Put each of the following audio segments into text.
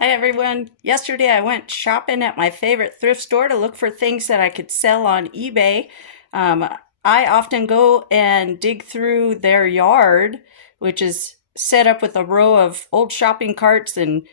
Hi everyone. Yesterday I went shopping at my favorite thrift store to look for things that I could sell on eBay. Um, I often go and dig through their yard, which is set up with a row of old shopping carts. And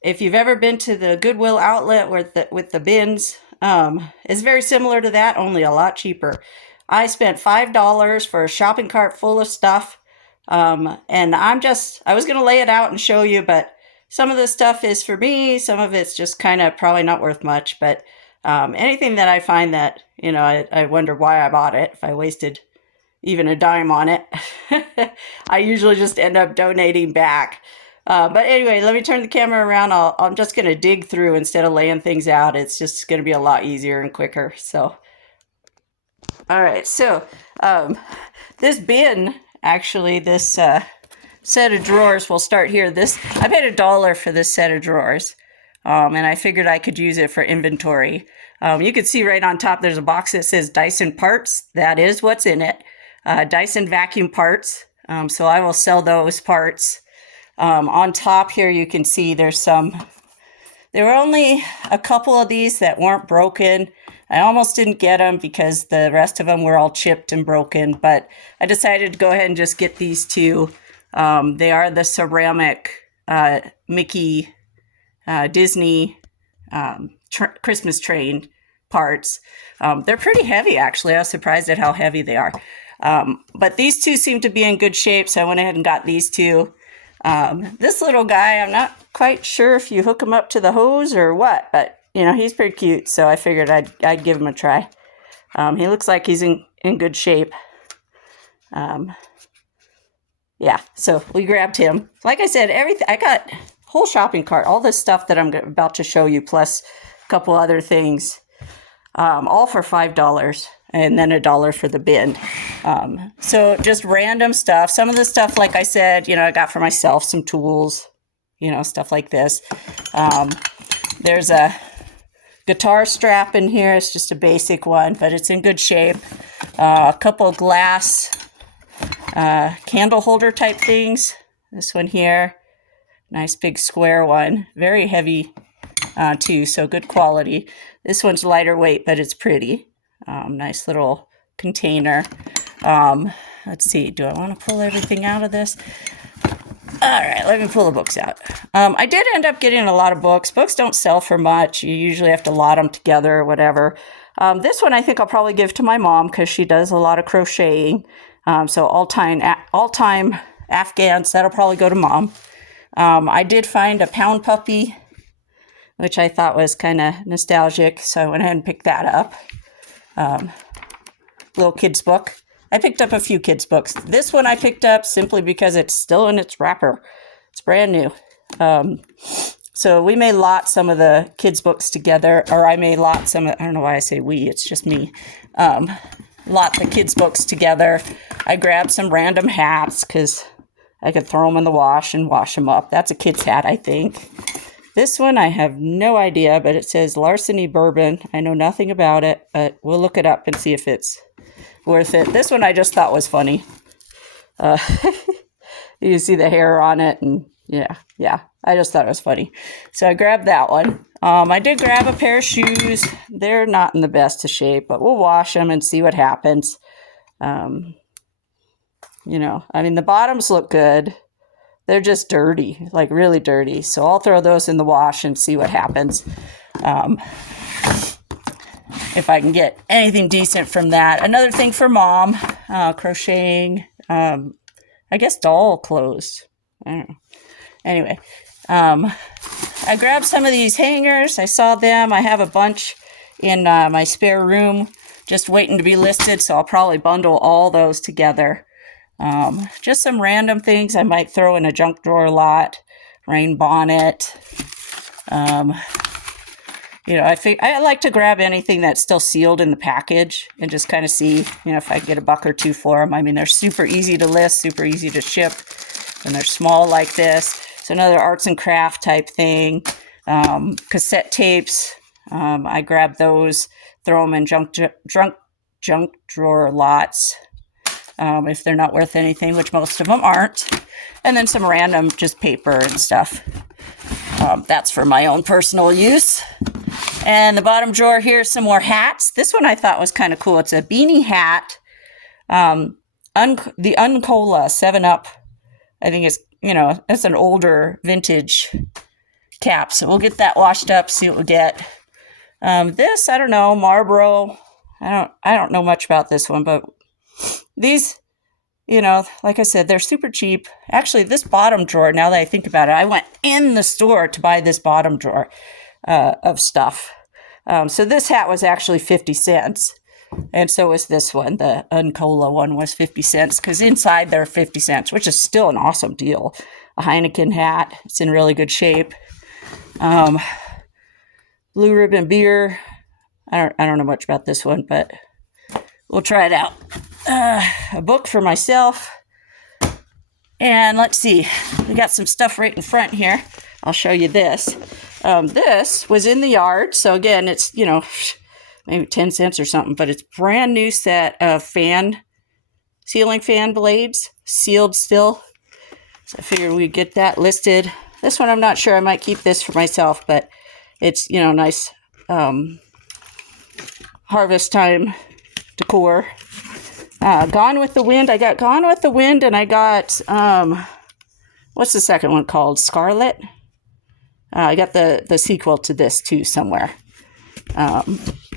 if you've ever been to the Goodwill outlet with the bins, it's very similar to that, only a lot cheaper. I spent $5 for a shopping cart full of stuff. And I was going to lay it out and show you, but some of the stuff is for me. Some of it's just kind of probably not worth much. But anything that I find that, I wonder why I bought it, if I wasted even a dime on it, I usually just end up donating back. But anyway, let me turn the camera around. I'm just going to dig through instead of laying things out. It's just going to be a lot easier and quicker. So, all right. So, um, this bin, actually, this set of drawers, we'll start here. I paid $1 for this set of drawers, and I figured I could use it for inventory. You can see right on top there's a box that says Dyson parts. That is what's in it. Dyson vacuum parts. So I will sell those parts. On top here you can see there were only a couple of these that weren't broken. I almost didn't get them because the rest of them were all chipped and broken, but I decided to go ahead and just get these two. They are the ceramic Mickey Disney Christmas train parts. They're pretty heavy, actually. I was surprised at how heavy they are. But these two seem to be in good shape, so I went ahead and got these two. This little guy, I'm not quite sure if you hook him up to the hose or what, but he's pretty cute, so I figured I'd give him a try. He looks like he's in good shape. Yeah, so we grabbed him. Like I said, everything I got, whole shopping cart, all this stuff that I'm about to show you, plus a couple other things, all for $5, and then $1 for the bin. So just random stuff. Some of the stuff, like I said, I got for myself, some tools, stuff like this. There's a guitar strap in here. It's just a basic one, but it's in good shape. A couple glass candle holder type things. This one here, nice big square one, very heavy too, so good quality. This one's lighter weight, but it's pretty. Nice little container. Let's see, do I want to pull everything out of this? All right, let me pull the books out. I did end up getting a lot of books. Books don't sell for much. You usually have to lot them together or whatever. This one I think I'll probably give to my mom because she does a lot of crocheting. So all-time Afghans, that'll probably go to mom. I did find a Pound Puppy, which I thought was kind of nostalgic, so I went ahead and picked that up. Little kids book. I picked up a few kids books. This one I picked up simply because it's still in its wrapper. It's brand new. So we may lot some of the kids books together, or I may lot some, I don't know why I say we, it's just me. Lot the kids books together. I grabbed some random hats because I could throw them in the wash and wash them up. That's a kid's hat, I think. This one I have no idea, but it says Larceny Bourbon. I know nothing about it, but we'll look it up and see if it's worth it. This one I just thought was funny. You see the hair on it, and yeah, I just thought it was funny. So I grabbed that one. I did grab a pair of shoes. They're not in the best of shape, but we'll wash them and see what happens. The bottoms look good. They're just dirty, like really dirty. So I'll throw those in the wash and see what happens. If I can get anything decent from that. Another thing for mom, crocheting, I guess doll clothes. I don't know. Anyway, I grabbed some of these hangers. I saw them. I have a bunch in my spare room just waiting to be listed, so I'll probably bundle all those together. Just some random things I might throw in a junk drawer lot. Rain bonnet. I like to grab anything that's still sealed in the package and just kind of see, if I can get $1 or $2 for them. I mean, they're super easy to list, super easy to ship, and they're small like this. So another arts and craft type thing. Cassette tapes. I grab those, throw them in junk drawer lots. If they're not worth anything, which most of them aren't. And then some random just paper and stuff. That's for my own personal use. And the bottom drawer here, some more hats. This one I thought was kind of cool. It's a beanie hat. The Uncola 7-Up. I think it's, it's an older vintage cap. So we'll get that washed up, see what we get. This, I don't know, Marlboro. I don't know much about this one, but these, like I said, they're super cheap. Actually, this bottom drawer, now that I think about it, I went in the store to buy this bottom drawer of stuff. So this hat was actually 50 cents. And so was this one. The Uncola one was 50 cents because inside they're 50 cents, which is still an awesome deal. A Heineken hat. It's in really good shape. Blue Ribbon beer. I don't know much about this one, but we'll try it out. A book for myself. And let's see. We got some stuff right in front here. I'll show you this. This was in the yard. So again, it's, maybe 10 cents or something, but it's brand new set of ceiling fan blades, sealed still. So I figured we'd get that listed. This one, I'm not sure. I might keep this for myself, but it's, nice harvest time decor. Gone with the Wind. I got Gone with the Wind, and I got, what's the second one called? Scarlet? I got the sequel to this, too, somewhere.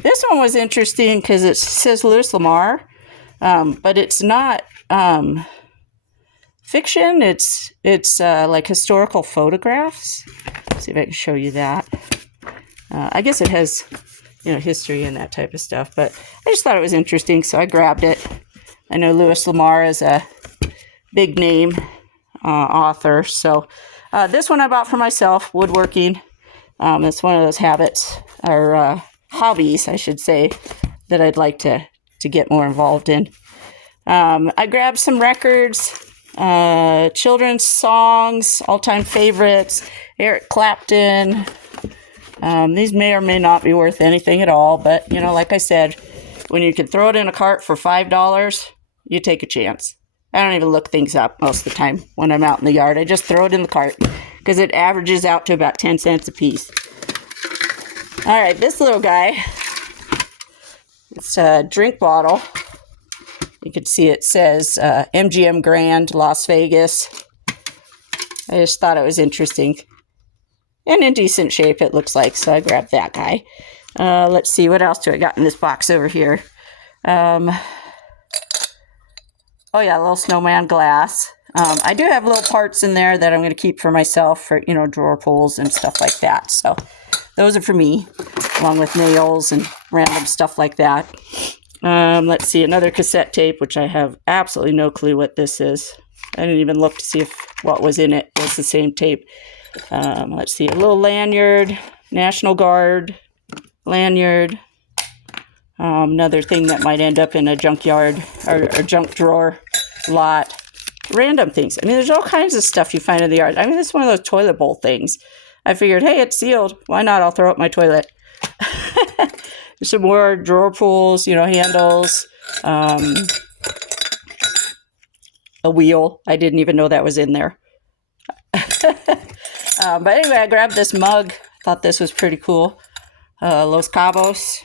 This one was interesting because it says Louis Lamar, but it's not fiction. It's like historical photographs. Let's see if I can show you that. I guess it has, history and that type of stuff, but I just thought it was interesting, so I grabbed it. I know Louis Lamar is a big name author, so this one I bought for myself, woodworking. It's one of those habits, or hobbies, I should say, that I'd like to get more involved in. I grabbed some records, children's songs, all-time favorites, Eric Clapton. These may or may not be worth anything at all, but, like I said, when you can throw it in a cart for $5, you take a chance. I don't even look things up most of the time when I'm out in the yard. I just throw it in the cart because it averages out to about 10 cents a piece. All right, this little guy, it's a drink bottle. You can see it says MGM Grand, Las Vegas. I just thought it was interesting. And in decent shape, it looks like, so I grabbed that guy. Let's see, what else do I got in this box over here? Oh yeah, a little snowman glass. I do have little parts in there that I'm going to keep for myself for, drawer pulls and stuff like that. So those are for me, along with nails and random stuff like that. Let's see, another cassette tape, which I have absolutely no clue what this is. I didn't even look to see if what was in it was the same tape. Let's see, a little lanyard, National Guard lanyard. Another thing that might end up in a junkyard or junk drawer lot. Random things. I mean, there's all kinds of stuff you find in the yard. I mean, this is one of those toilet bowl things. I figured, hey, it's sealed. Why not? I'll throw up my toilet. Some more drawer pulls, handles. A wheel. I didn't even know that was in there. But anyway, I grabbed this mug. Thought this was pretty cool. Los Cabos.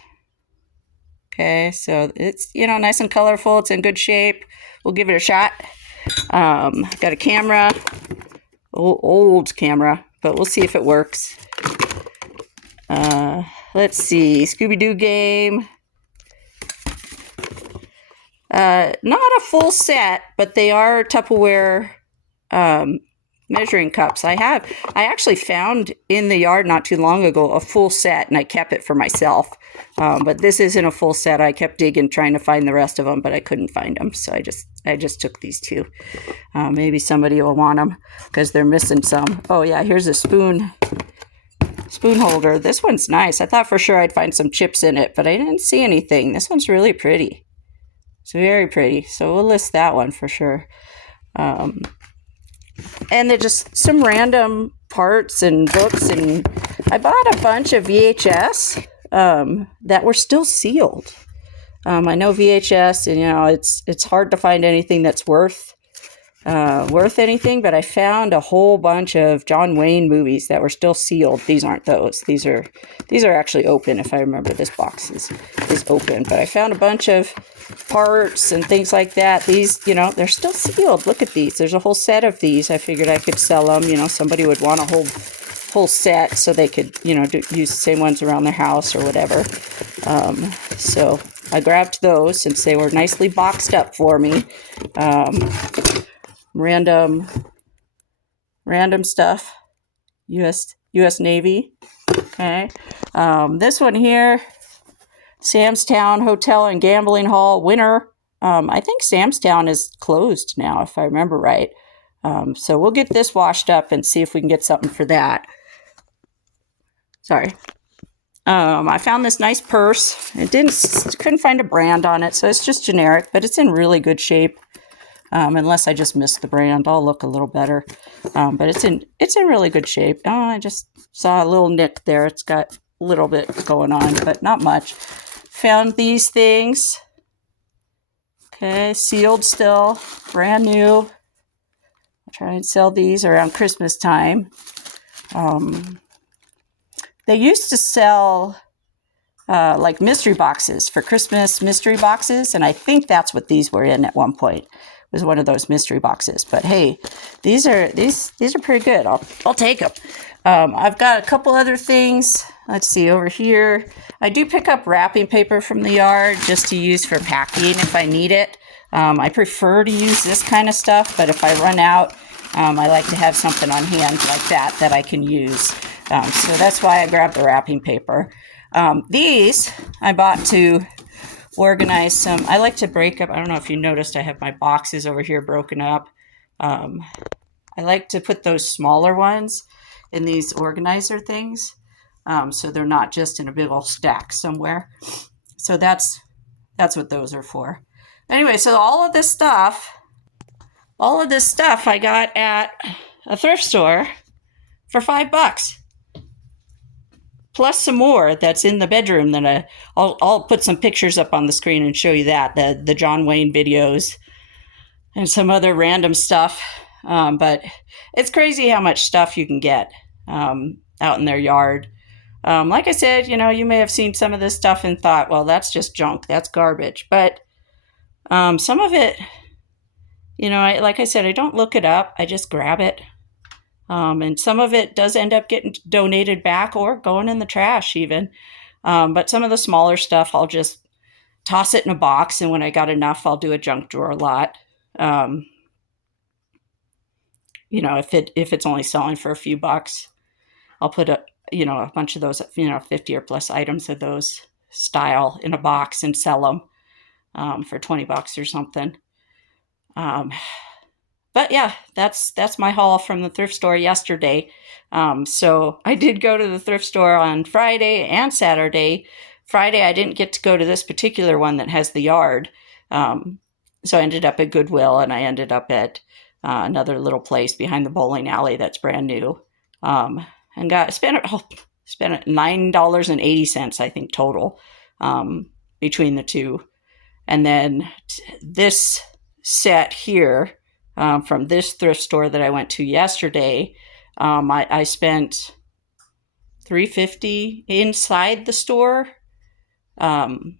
Okay, so it's, nice and colorful. It's in good shape. We'll give it a shot. Got a camera. Old camera, but we'll see if it works. Let's see. Scooby-Doo game. Not a full set, but they are Tupperware measuring cups. I actually found in the yard not too long ago a full set, and I kept it for myself. But this isn't a full set. I kept digging, trying to find the rest of them, but I couldn't find them. So I just took these two. Maybe somebody will want them because they're missing some. Oh yeah, here's a spoon holder. This one's nice. I thought for sure I'd find some chips in it, but I didn't see anything. This one's really pretty. It's very pretty. So we'll list that one for sure. And they're just some random parts and books. And I bought a bunch of VHS that were still sealed. I know VHS, and it's hard to find anything that's worth worth anything, but I found a whole bunch of John Wayne movies that were still sealed. These aren't those. These are actually open. If I remember, this box is open. But I found a bunch of parts and things like that. These, they're still sealed. Look at these. There's a whole set of these. I figured I could sell them. Somebody would want a whole set so they could, use the same ones around their house or whatever. So I grabbed those since they were nicely boxed up for me. Random stuff. U.S. Navy. Okay. This one here, Sam's Town Hotel and Gambling Hall winner. I think Sam's Town is closed now, if I remember right. So we'll get this washed up and see if we can get something for that. Sorry. I found this nice purse. Couldn't find a brand on it, so it's just generic, but it's in really good shape. Unless I just missed the brand, I'll look a little better. But it's in really good shape. Oh, I just saw a little nick there. It's got a little bit going on, but not much. Found these things. Okay, sealed still, brand new. I'll try and sell these around Christmas time. They used to sell like mystery boxes for Christmas, mystery boxes, and I think that's what these were in at one point. It was one of those mystery boxes. But hey, these are pretty good. I'll take them. I've got a couple other things. Let's see over here. I do pick up wrapping paper from the yard just to use for packing if I need it. I prefer to use this kind of stuff, but if I run out, I like to have something on hand like that I can use. So that's why I grabbed the wrapping paper. These I bought to organize some. I like to break up. I don't know if you noticed, I have my boxes over here broken up. I like to put those smaller ones in these organizer things, so they're not just in a big old stack somewhere. So that's what those are for. Anyway, so all of this stuff I got at a thrift store for $5. Plus some more that's in the bedroom that I'll put some pictures up on the screen and show you that, the John Wayne videos and some other random stuff. But it's crazy how much stuff you can get out in their yard. Like I said, you may have seen some of this stuff and thought, well, that's just junk, that's garbage. But some of it, like I said, I don't look it up, I just grab it. And some of it does end up getting donated back or going in the trash even. But some of the smaller stuff, I'll just toss it in a box. And when I got enough, I'll do a junk drawer lot. If it's only selling for a few bucks, I'll put a bunch of those, 50 or plus items of those style in a box and sell them for $20 or something. But yeah, that's my haul from the thrift store yesterday. So I did go to the thrift store on Friday and Saturday. Friday, I didn't get to go to this particular one that has the yard. So I ended up at Goodwill, and I ended up at another little place behind the bowling alley that's brand new. And spent $9.80, I think, total between the two. And then this set here, from this thrift store that I went to yesterday, I spent $3.50 inside the store. What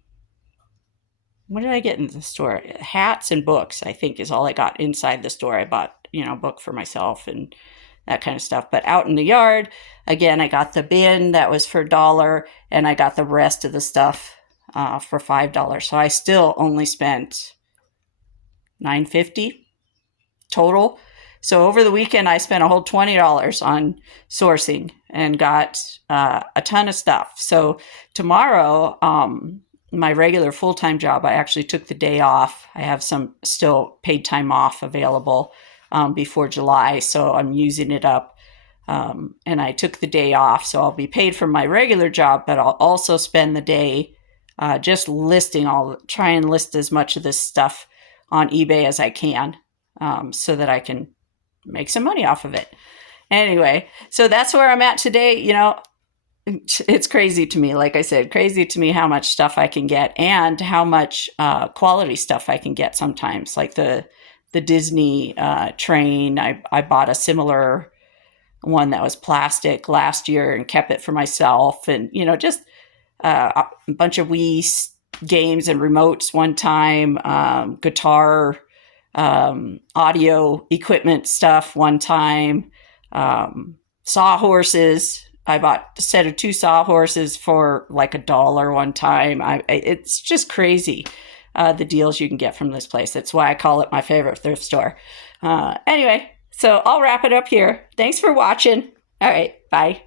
did I get in the store? Hats and books, I think, is all I got inside the store. I bought, a book for myself and that kind of stuff. But out in the yard, again, I got the bin that was for $1, and I got the rest of the stuff for $5. So I still only spent $9.50 total. So over the weekend, I spent a whole $20 on sourcing and got a ton of stuff. So tomorrow, my regular full-time job, I actually took the day off. I have some still paid time off available before July, so I'm using it up. And I took the day off, so I'll be paid for my regular job, but I'll also spend the day just try and list as much of this stuff on eBay as I can, so that I can make some money off of it. Anyway, so that's where I'm at today. It's crazy to me, like I said, crazy to me how much stuff I can get and how much quality stuff I can get sometimes. Like the the Disney train. I bought a similar one that was plastic last year and kept it for myself. And, just a bunch of Wii games and remotes one time, guitar, audio equipment stuff one time, sawhorses. I bought a set of two sawhorses for like $1 one time. It's just crazy, the deals you can get from this place. That's why I call it my favorite thrift store. Anyway, so I'll wrap it up here. Thanks for watching. All right, bye.